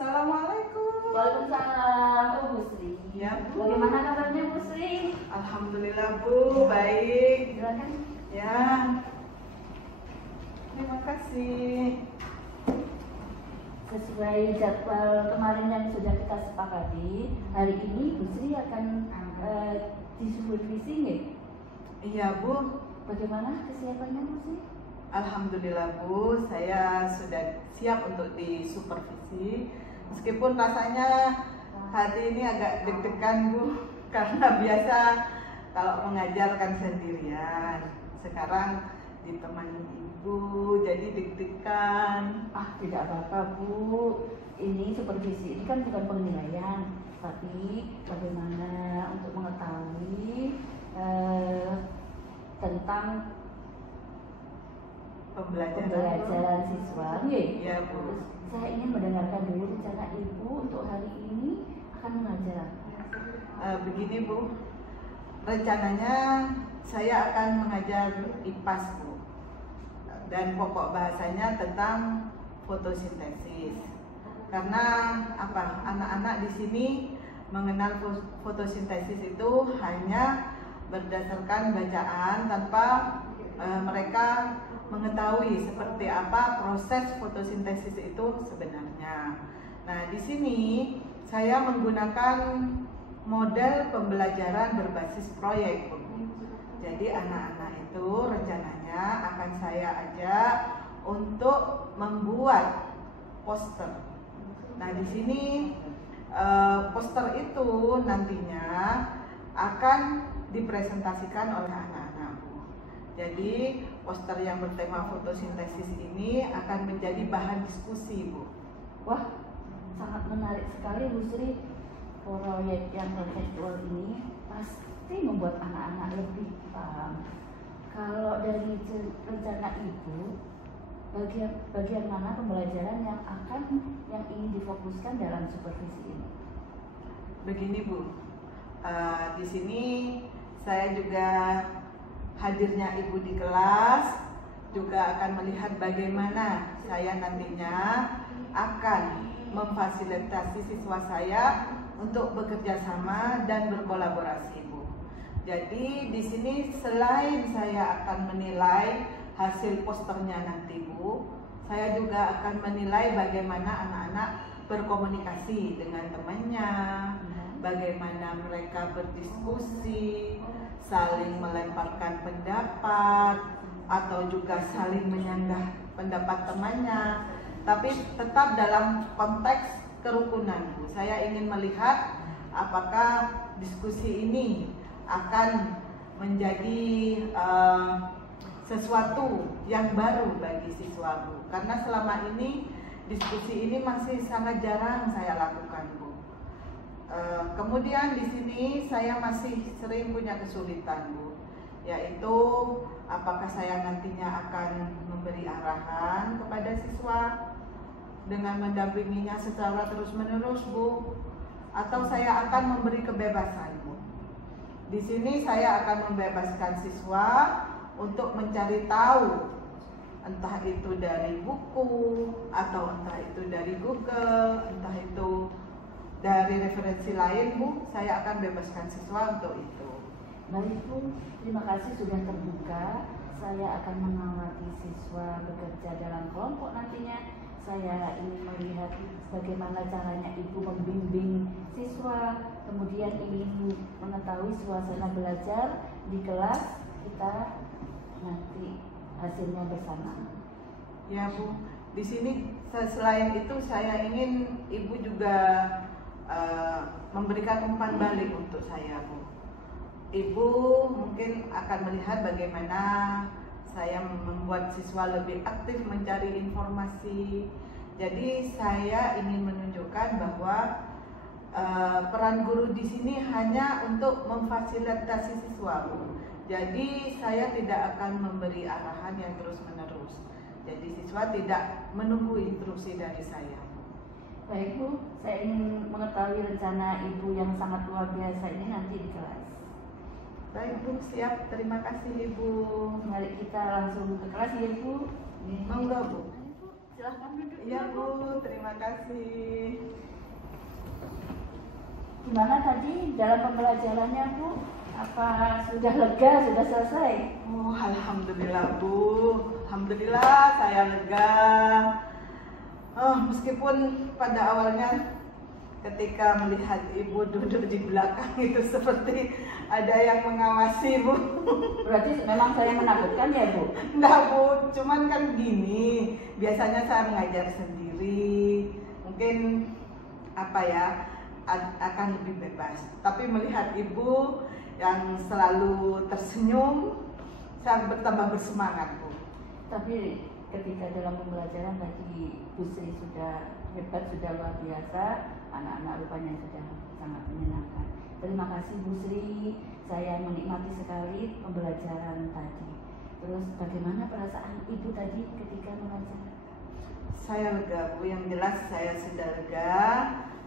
Assalamualaikum. Waalaikumsalam, Bu Sri. Ya, Bu. Bagaimana kabarnya, Bu Sri? Alhamdulillah, Bu, baik. Silakan. Ya. Terima kasih. Sesuai jadwal kemarin yang sudah kita sepakati, hari ini Bu Sri akan disupervisi nggih? Iya, Bu. Bagaimana kesiapannya, Bu Sri? Alhamdulillah, Bu, saya sudah siap untuk disupervisi. Meskipun rasanya hati ini agak deg-degan, Bu, karena biasa kalau mengajarkan sendirian. Sekarang ditemani Ibu, jadi deg-degan. Tidak apa-apa, Bu. Ini supervisi, ini kan bukan penilaian, tapi bagaimana untuk mengetahui tentang pembelajaran siswa. Ya, Bu. Saya ingin mendengarkan dulu rencana Ibu untuk hari ini akan mengajar. Begini, Bu, rencananya saya akan mengajar IPAS, Bu, dan pokok bahasanya tentang fotosintesis. Karena apa? Anak-anak di sini mengenal fotosintesis itu hanya berdasarkan bacaan tanpa mereka mengetahui seperti apa proses fotosintesis itu sebenarnya. Nah, di sini saya menggunakan model pembelajaran berbasis proyek, Bu. Jadi anak-anak itu rencananya akan saya ajak untuk membuat poster. Nah, di sini poster itu nantinya akan dipresentasikan oleh anak-anak, Bu. Jadi poster yang bertema fotosintesis ini akan menjadi bahan diskusi, Bu. Wah, sangat menarik sekali, Bu Sri. Proyek yang konseptual ini pasti membuat anak-anak lebih paham. Kalau dari rencana Ibu, bagian mana pembelajaran yang ingin difokuskan dalam supervisi ini? Begini, Bu, di sini saya juga hadirnya Ibu di kelas juga akan melihat bagaimana saya nantinya akan memfasilitasi siswa saya untuk bekerja sama dan berkolaborasi, Bu. Jadi di sini selain saya akan menilai hasil posternya nanti, Bu, saya juga akan menilai bagaimana anak-anak berkomunikasi dengan temannya, bagaimana mereka berdiskusi, saling melemparkan pendapat, atau juga saling menyanggah pendapat temannya, tapi tetap dalam konteks kerukunan, Bu. Saya ingin melihat apakah diskusi ini akan menjadi sesuatu yang baru bagi siswa, Bu. Karena selama ini diskusi ini masih sangat jarang saya lakukan, Bu. Kemudian di sini saya masih sering punya kesulitan, Bu, yaitu apakah saya nantinya akan memberi arahan kepada siswa dengan mendampinginya secara terus-menerus, Bu, atau saya akan memberi kebebasan, Bu. Di sini saya akan membebaskan siswa untuk mencari tahu, entah itu dari buku atau entah itu dari Google, entah itu dari referensi lain, Bu. Saya akan bebaskan siswa untuk itu. Baik, Bu, terima kasih sudah terbuka. Saya akan mengawasi siswa bekerja dalam kelompok nantinya. Saya ingin melihat bagaimana caranya Ibu membimbing siswa, kemudian ingin mengetahui suasana belajar di kelas kita nanti hasilnya bersama. Ya, Bu. Di sini selain itu saya ingin Ibu juga memberikan umpan balik untuk saya, Bu. Ibu mungkin akan melihat bagaimana saya membuat siswa lebih aktif mencari informasi. Jadi saya ingin menunjukkan bahwa peran guru di sini hanya untuk memfasilitasi siswa, Bu. Jadi saya tidak akan memberi arahan yang terus-menerus. Jadi siswa tidak menunggu instruksi dari saya. Baik, Bu, saya ingin mengetahui rencana Ibu yang sangat luar biasa ini nanti di kelas. Baik, Bu, siap. Terima kasih, Ibu. Mari kita langsung ke kelas ya, Bu. Monggo, Bu. Silahkan duduk. Iya Bu, terima kasih. Gimana tadi dalam pembelajarannya Bu? Apa sudah lega, sudah selesai? Oh, alhamdulillah Bu, alhamdulillah saya lega. Meskipun pada awalnya ketika melihat Ibu duduk di belakang itu seperti ada yang mengawasi Bu. Berarti memang saya menakutkan ya Bu? Enggak Bu, cuman kan gini, biasanya saya mengajar sendiri, mungkin apa ya, akan lebih bebas. Tapi melihat Ibu yang selalu tersenyum, saya bertambah bersemangat Bu. Tapi ketika dalam pembelajaran tadi Bu Sri sudah hebat, sudah luar biasa, anak-anak rupanya sudah sangat menyenangkan. Terima kasih Bu Sri, saya menikmati sekali pembelajaran tadi. Terus bagaimana perasaan Ibu tadi ketika mengajar? Saya lega Bu, yang jelas saya sudah lega.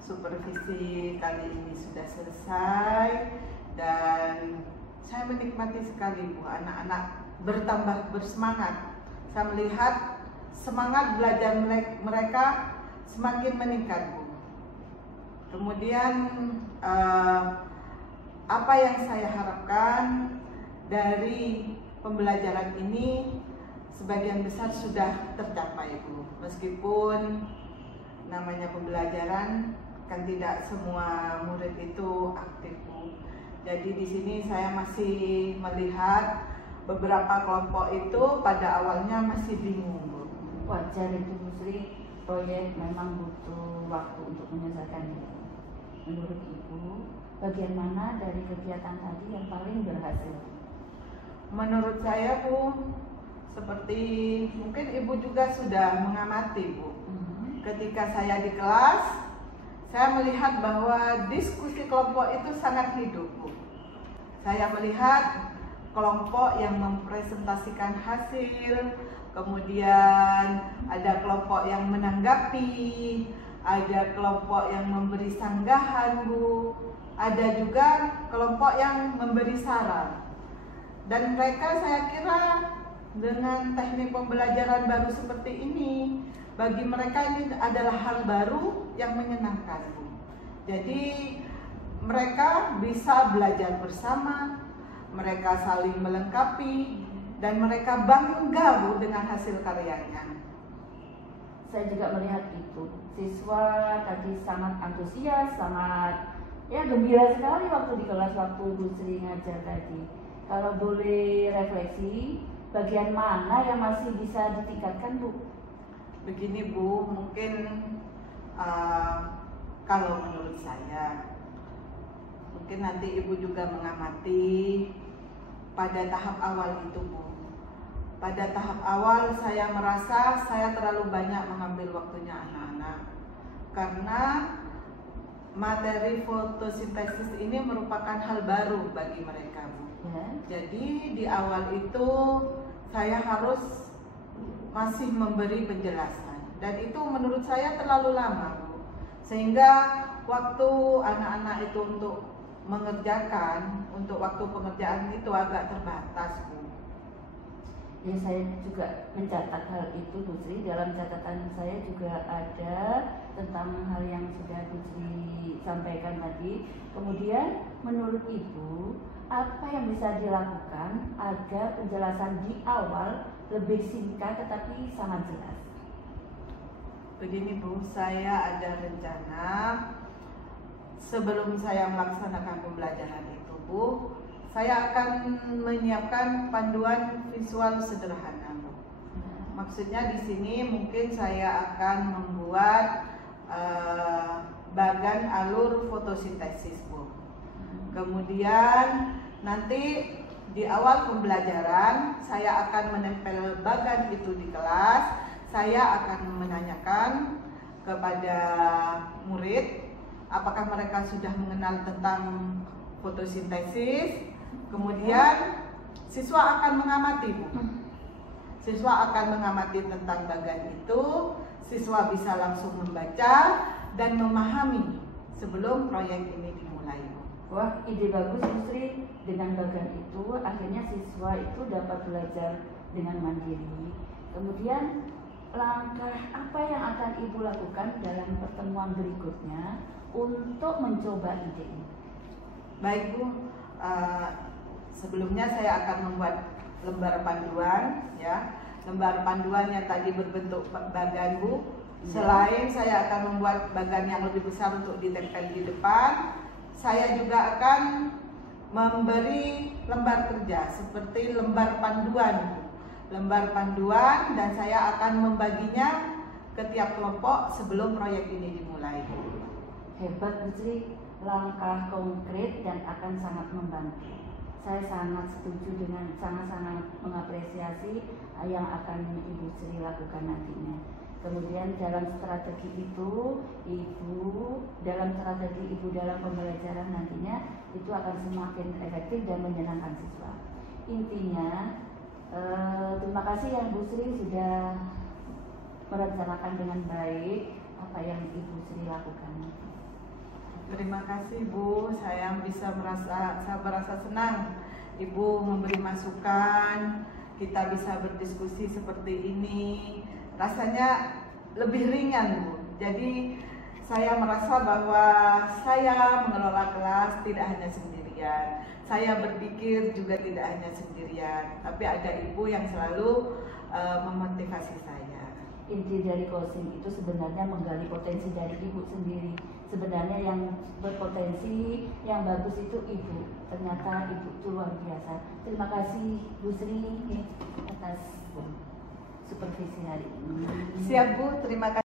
Supervisi kali ini sudah selesai dan saya menikmati sekali Bu, anak-anak bertambah bersemangat. Saya melihat semangat belajar mereka semakin meningkat Bu. Kemudian apa yang saya harapkan dari pembelajaran ini sebagian besar sudah tercapai Bu. Meskipun namanya pembelajaran kan tidak semua murid itu aktif Bu. Jadi di sini saya masih melihat beberapa kelompok itu pada awalnya masih bingung Bu. Wajar itu Bu Sri, proyek memang butuh waktu untuk menyelesaikan. Menurut Ibu, bagian mana dari kegiatan tadi yang paling berhasil? Menurut saya Bu, seperti mungkin Ibu juga sudah mengamati Bu. Ketika saya di kelas, saya melihat bahwa diskusi kelompok itu sangat hidup Bu. Saya melihat kelompok yang mempresentasikan hasil, kemudian ada kelompok yang menanggapi, ada kelompok yang memberi sanggahan Bu, ada juga kelompok yang memberi saran. Dan mereka saya kira dengan teknik pembelajaran baru seperti ini, bagi mereka ini adalah hal baru yang menyenangkan Bu. Jadi mereka bisa belajar bersama, mereka saling melengkapi, dan mereka bangga Bu dengan hasil karyanya. Saya juga melihat itu, siswa tadi sangat antusias, sangat gembira sekali waktu di kelas, waktu Bu Sri ngajar tadi. Kalau boleh refleksi, bagian mana yang masih bisa ditingkatkan Bu? Begini Bu, mungkin kalau menurut saya, mungkin nanti Ibu juga mengamati pada tahap awal itu Bu. Pada tahap awal saya merasa saya terlalu banyak mengambil waktunya anak-anak, karena materi fotosintesis ini merupakan hal baru bagi mereka Bu. Jadi di awal itu saya harus masih memberi penjelasan, dan itu menurut saya terlalu lama Bu. Sehingga waktu anak-anak itu untuk mengerjakan, untuk waktu pengerjaan itu agak terbatas Bu. Ya, saya juga mencatat hal itu Bu Sri. Dalam catatan saya juga ada tentang hal yang sudah Bu Sri sampaikan tadi. Kemudian menurut Ibu, apa yang bisa dilakukan agar penjelasan di awal lebih singkat tetapi sangat jelas? Begini Bu, saya ada rencana sebelum saya melaksanakan pembelajaran itu Bu, saya akan menyiapkan panduan visual sederhana Bu. Maksudnya di sini mungkin saya akan membuat bagan alur fotosintesis Bu. Kemudian nanti di awal pembelajaran saya akan menempel bagan itu di kelas. Saya akan menanyakan kepada murid apakah mereka sudah mengenal tentang fotosintesis. Kemudian siswa akan mengamati Bu. Siswa akan mengamati tentang bagan itu. Siswa bisa langsung membaca dan memahami sebelum proyek ini dimulai Bu. Wah, ide bagus Bu Sri. Dengan bagan itu akhirnya siswa itu dapat belajar dengan mandiri. Kemudian langkah apa yang akan Ibu lakukan dalam pertemuan berikutnya untuk mencoba ide ini? Baik Bu, sebelumnya saya akan membuat lembar panduan ya. Lembar panduan yang tadi berbentuk bagan Bu. Selain saya akan membuat bagan yang lebih besar untuk ditempel di depan, saya juga akan memberi lembar kerja seperti lembar panduan Bu. Lembar panduan, dan saya akan membaginya ke tiap kelompok sebelum proyek ini dimulai. Hebat Bu Sri, langkah konkret dan akan sangat membantu. Saya sangat setuju dengan sangat-sangat mengapresiasi yang akan Ibu Sri lakukan nantinya. Kemudian dalam strategi itu, dalam pembelajaran nantinya itu akan semakin efektif dan menyenangkan siswa. Intinya, terima kasih yang Bu Sri sudah merencanakan dengan baik apa yang Ibu Sri lakukan. Terima kasih Bu, saya merasa senang Ibu memberi masukan, kita bisa berdiskusi seperti ini. Rasanya lebih ringan Bu. Jadi saya merasa bahwa saya mengelola kelas tidak hanya sendirian. Saya berpikir juga tidak hanya sendirian, tapi ada Ibu yang selalu memotivasi saya. Inti dari coaching itu sebenarnya menggali potensi dari Ibu sendiri. Sebenarnya yang berpotensi, yang bagus itu Ibu. Ternyata Ibu itu luar biasa. Terima kasih Bu Sri atas supervisi hari ini. Siap Bu, terima kasih.